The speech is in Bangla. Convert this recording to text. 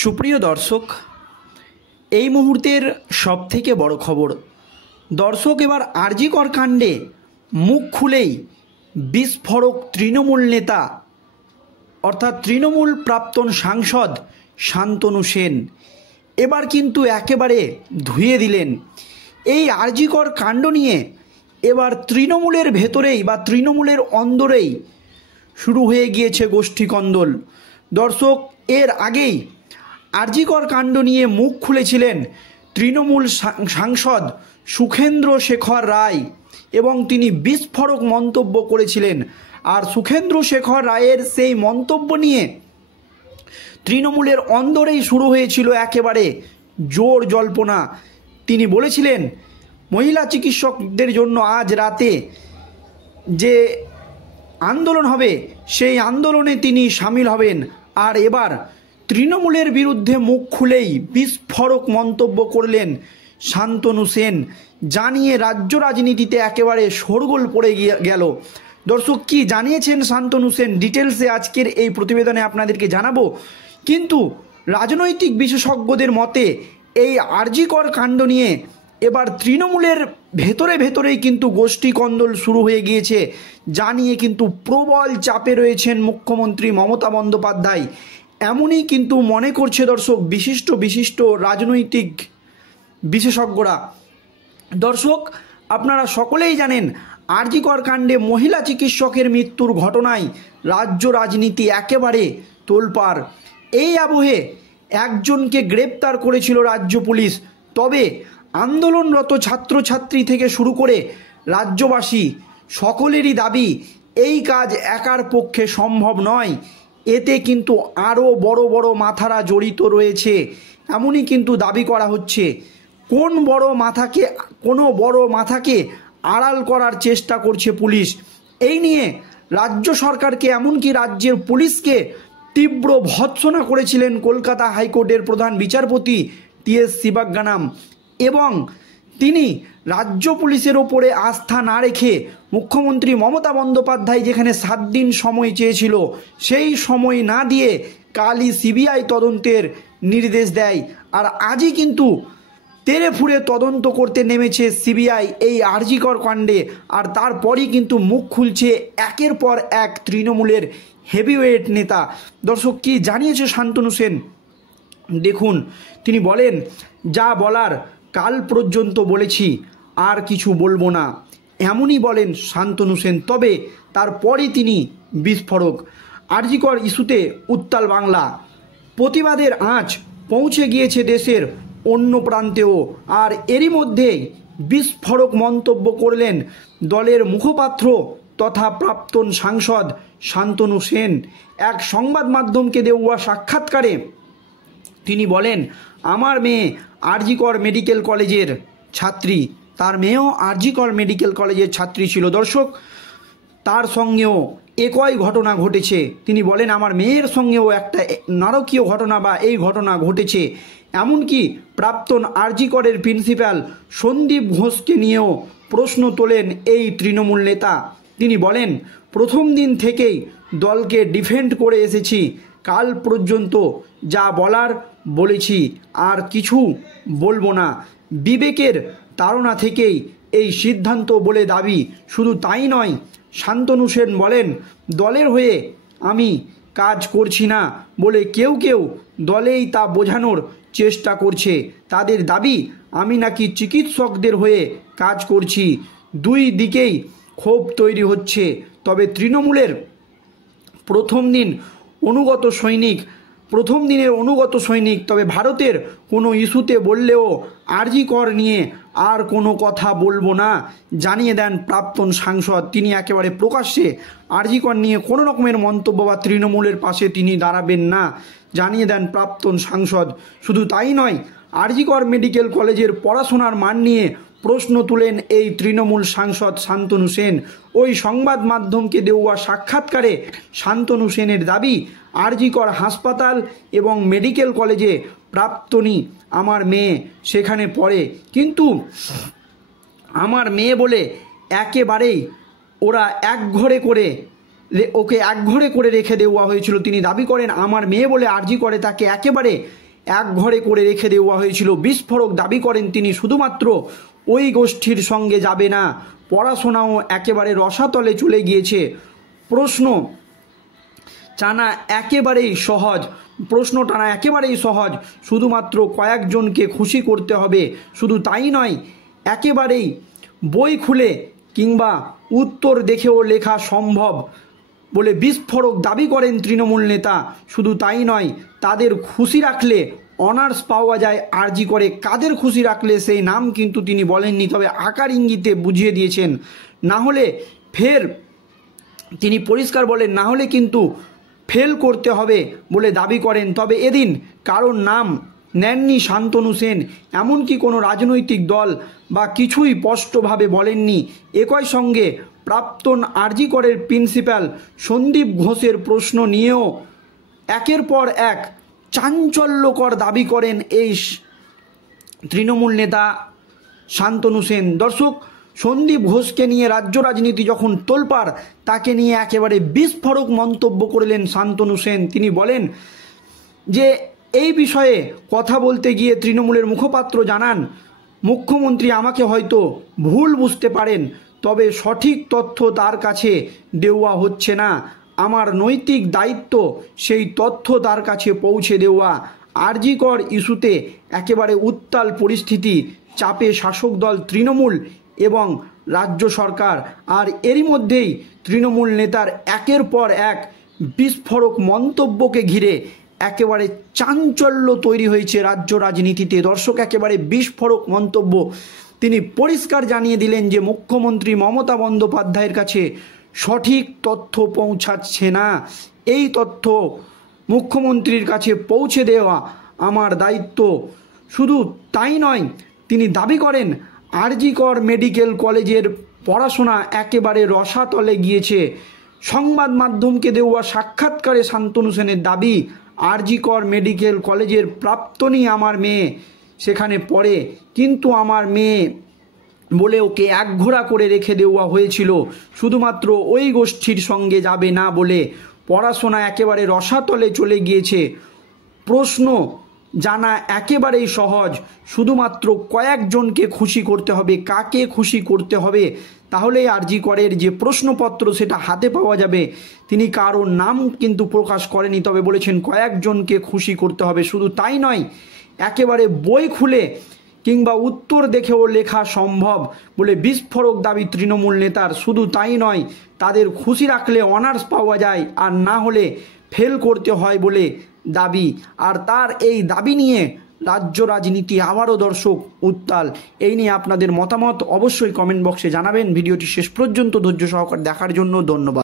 সুপ্রিয় দর্শক, এই মুহূর্তের সবথেকে বড় খবর। দর্শক, এবার আরজি কর কাণ্ডে মুখ খুলেই বিস্ফোরক তৃণমূল নেতা অর্থাৎ তৃণমূল প্রাক্তন সাংসদ শান্তনু সেন এবার কিন্তু একেবারে ধুয়ে দিলেন। এই আরজি কর কাণ্ড নিয়ে এবার তৃণমূলের ভেতরেই বা তৃণমূলের অন্দরেই শুরু হয়ে গিয়েছে গোষ্ঠীকন্দল। দর্শক, এর আগেই আরজি কর কাণ্ড নিয়ে মুখ খুলেছিলেন তৃণমূল সাংসদ সুখেন্দ্র শেখর রায় এবং তিনি বিস্ফোরক মন্তব্য করেছিলেন। আর সুখেন্দ্র শেখর রায়ের সেই মন্তব্য নিয়ে তৃণমূলের অন্দরেই শুরু হয়েছিল একেবারে জোর জল্পনা। তিনি বলেছিলেন মহিলা চিকিৎসকদের জন্য আজ রাতে যে আন্দোলন হবে সেই আন্দোলনে তিনি সামিল হবেন। আর এবার তৃণমূলের বিরুদ্ধে মুখ খুলেই বিস্ফোরক মন্তব্য করলেন শান্তনু সেন, জানিয়ে রাজ্য রাজনীতিতে একেবারে শোরগোল পড়ে গেল। দর্শক, কি জানিয়েছেন শান্তনু সেন ডিটেলসে আজকের এই প্রতিবেদনে আপনাদেরকে জানাবো। কিন্তু রাজনৈতিক বিশেষজ্ঞদের মতে এই আরজি কর কাণ্ড নিয়ে এবার তৃণমূলের ভেতরেই কিন্তু গোষ্ঠীকন্দল শুরু হয়ে গিয়েছে, জানিয়ে কিন্তু প্রবল চাপে রয়েছেন মুখ্যমন্ত্রী মমতা বন্দ্যোপাধ্যায়। এমনই কিন্তু মনে করছে দর্শক বিশিষ্ট রাজনৈতিক বিশেষজ্ঞরা। দর্শক, আপনারা সকলেই জানেন আরজি কর কাণ্ডে মহিলা চিকিৎসকের মৃত্যুর ঘটনায় রাজ্য রাজনীতি একেবারে তোলপাড়। এই আবহে একজনকে গ্রেপ্তার করেছিল রাজ্য পুলিশ। তবে আন্দোলনরত ছাত্রছাত্রী থেকে শুরু করে রাজ্যবাসী সকলেরই দাবি এই কাজ একার পক্ষে সম্ভব নয়। এতে কিন্তু আরও বড় মাথারা জড়িত রয়েছে, এমনই কিন্তু দাবি করা হচ্ছে। কোনো বড় মাথাকে আড়াল করার চেষ্টা করছে পুলিশ। এই নিয়ে রাজ্য সরকারকে এমনকি রাজ্যের পুলিশকে তীব্র ভৎসনা করেছিলেন কলকাতা হাইকোর্টের প্রধান বিচারপতি টি.এস. শিবজ্ঞানাম। এবং তিনি রাজ্য পুলিশের ওপরে আস্থা না রেখে মুখ্যমন্ত্রী মমতা বন্দ্যোপাধ্যায় যেখানে 7 দিন সময় চেয়েছিল সেই সময় না দিয়ে কালই সিবিআই তদন্তের নির্দেশ দেয়। আর আজই কিন্তু তেড়ে ফুঁড়ে তদন্ত করতে নেমেছে সিবিআই এই আরজি কর কাণ্ডে। আর তারপরই কিন্তু মুখ খুলছে একের পর এক তৃণমূলের হেভিওয়েট নেতা। দর্শক, কি জানিয়েছে শান্তনু সেন দেখুন। তিনি বলেন, যা বলার কাল পর্যন্ত বলেছি, আর কিছু বলবো না, এমনই বলেন শান্তনু সেন। তবে তারপরই তিনি বিস্ফোরক। আরজি কর ইস্যুতে উত্তাল বাংলা, প্রতিবাদের আঁচ পৌঁছে গিয়েছে দেশের অন্য প্রান্তেও। আর এরই মধ্যে বিস্ফোরক মন্তব্য করলেন দলের মুখপাত্র তথা প্রাক্তন সাংসদ শান্তনু সেন। এক সংবাদ মাধ্যমকে দেওয়া সাক্ষাৎকারে তিনি বলেন, আমার মেয়ে আরজি কর মেডিকেল কলেজের ছাত্রী, তার মেয়েও আরজি কর মেডিকেল কলেজের ছাত্রী ছিল। দর্শক, তার সঙ্গেও একই ঘটনা ঘটেছে। তিনি বলেন, আমার মেয়ের সঙ্গেও একটা নারকীয় ঘটনা বা এই ঘটনা ঘটেছে। এমনকি প্রাক্তন আরজি করের প্রিন্সিপাল সন্দীপ ঘোষকে নিয়েও প্রশ্ন তোলেন এই তৃণমূল নেতা। তিনি বলেন, প্রথম দিন থেকেই দলকে ডিফেন্ড করে এসেছি, কাল পর্যন্ত যা বলার বলেছি, আর কিছু বলবো না। বিবেকের তাড়না থেকেই এই সিদ্ধান্ত বলে দাবি। শুধু তাই নয়, শান্তনু সেন বলেন, দলের হয়ে আমি কাজ করছি না বলে কেউ দলেই তা বোঝানোর চেষ্টা করছে। তাদের দাবি আমি নাকি চিকিৎসকদের হয়ে কাজ করছি। দুই দিকেই ক্ষোভ তৈরি হচ্ছে। তবে তৃণমূলের প্রথম দিনের অনুগত সৈনিক। তবে ভারতের কোনো ইস্যুতে বললেও আরজি কর নিয়ে আর কোনো কথা বলবো না, জানিয়ে দেন প্রাক্তন সাংসদ। তিনি একেবারে প্রকাশ্যে আরজি কর নিয়ে কোনো রকমের মন্তব্য বা তৃণমূলের পাশে তিনি দাঁড়াবেন না, জানিয়ে দেন প্রাক্তন সাংসদ। শুধু তাই নয়, আরজি কর মেডিকেল কলেজের পড়াশোনার মান নিয়ে প্রশ্ন তুলেন এই তৃণমূল সাংসদ শান্তনু সেন। ওই সংবাদ মাধ্যমকে দেওয়া সাক্ষাৎকারে শান্তনু সেনের দাবি, আরজি কর হাসপাতাল এবং মেডিকেল কলেজে প্রাক্তনী আমার মেয়ে সেখানে পড়ে, কিন্তু আমার মেয়ে বলে একেবারেই ওরা ওকে একঘরে করে রেখে দেওয়া হয়েছিল। তিনি দাবি করেন, আমার মেয়ে বলে আরজি করে তাকে একেবারে একঘরে করে রেখে দেওয়া হয়েছিল। বিস্ফোরক দাবি করেন তিনি শুধুমাত্র ওই গোষ্ঠীর সঙ্গে যাবে না, পড়াশোনাও একেবারে রসাতলে চলে গিয়েছে। প্রশ্ন টানা একেবারেই সহজ, শুধুমাত্র কয়েকজনকে খুশি করতে হবে। শুধু তাই নয়, একেবারেই বই খুলে কিংবা উত্তর দেখেও লেখা সম্ভব বলে বিস্ফোরক দাবি করেন তৃণমূল নেতা। শুধু তাই নয়, তাদের খুশি রাখলে অনার্স পাওয়া যায় আরজি করে। কাদের খুশি রাখলে সেই নাম কিন্তু তিনি বলেননি, তবে আকার ইঙ্গিতে বুঝিয়ে দিয়েছেন। না হলে ফের তিনি পরিষ্কার বলেন, না হলে কিন্তু ফেল করতে হবে বলে দাবি করেন। তবে এদিন কারোর নাম নেননি শান্তনু সেন, এমনকি কোনো রাজনৈতিক দল বা কিছুই স্পষ্টভাবে বলেননি। একই সঙ্গে প্রাক্তন আরজি করের প্রিন্সিপাল সন্দীপ ঘোষের প্রশ্ন নিয়েও একের পর এক চাঞ্চল্যকর দাবি করেন এই তৃণমূল নেতা শান্তনু সেন। দর্শক, সন্দীপ ঘোষকে নিয়ে রাজ্য রাজনীতি যখন তোলপাড়, তাকে নিয়ে একেবারে বিস্ফোরক মন্তব্য করলেন শান্তনু সেন। তিনি বলেন যে এই বিষয়ে কথা বলতে গিয়ে তৃণমূলের মুখপাত্র জানান, মুখ্যমন্ত্রী আমাকে হয়তো ভুল বুঝতে পারেন, তবে সঠিক তথ্য তার কাছে দেওয়া হচ্ছে না। আমার নৈতিক দায়িত্ব সেই তথ্য তার কাছে পৌঁছে দেওয়া। আরজি কর ইস্যুতে একেবারে উত্তাল পরিস্থিতি, চাপে শাসক দল তৃণমূল এবং রাজ্য সরকার। আর এরই মধ্যেই তৃণমূল নেতার একের পর এক বিস্ফোরক মন্তব্যকে ঘিরে একেবারে চাঞ্চল্য তৈরি হয়েছে রাজ্য রাজনীতিতে। দর্শক, একেবারে বিস্ফোরক মন্তব্য। তিনি পরিষ্কার জানিয়ে দিলেন যে মুখ্যমন্ত্রী মমতা বন্দ্যোপাধ্যায়ের কাছে সঠিক তথ্য পৌঁছাচ্ছে না। এই তথ্য মুখ্যমন্ত্রীর কাছে পৌঁছে দেওয়া আমার দায়িত্ব। শুধু তাই নয়, তিনি দাবি করেন আরজি কর মেডিকেল কলেজের পড়াশোনা একেবারে রসাতলে গিয়েছে। সংবাদ মাধ্যমকে দেওয়া সাক্ষাৎকারে শান্তনু সেনের দাবি, আরজি কর মেডিকেল কলেজের প্রাক্তনী আমার মেয়ে সেখানে পড়ে, কিন্তু আমার মেয়ে বলে ওকে একঘোরা করে রেখে দেওয়া হয়েছিল শুধুমাত্র ওই গোষ্ঠীর সঙ্গে যাবে না বলে। পড়াশোনা একেবারে রসাতলে চলে গিয়েছে। প্রশ্ন জানা একেবারেই সহজ, শুধুমাত্র কয়েকজনকে খুশি করতে হবে। কাকে খুশি করতে হবে? তাহলেই আরজি করের যে প্রশ্নপত্র সেটা হাতে পাওয়া যাবে। তিনি কারোর নাম কিন্তু প্রকাশ করেনি, তবে বলেছেন কয়েকজনকে খুশি করতে হবে। শুধু তাই নয়, একেবারে বই খুলে কিংবা উত্তর দেখেও লেখা সম্ভব বলে বিস্ফোরক দাবি তৃণমূল নেতার। শুধু তাই নয়, তাদের খুশি রাখলে অনার্স পাওয়া যায়, আর না হলে ফেল করতে হয় বলে দাবি। আর তার এই দাবি নিয়ে রাজ্য রাজনীতি আবারও দর্শক উত্তাল। এই নিয়ে আপনাদের মতামত অবশ্যই কমেন্ট বক্সে জানাবেন। ভিডিওটি শেষ পর্যন্ত ধৈর্য সহকারে দেখার জন্য ধন্যবাদ।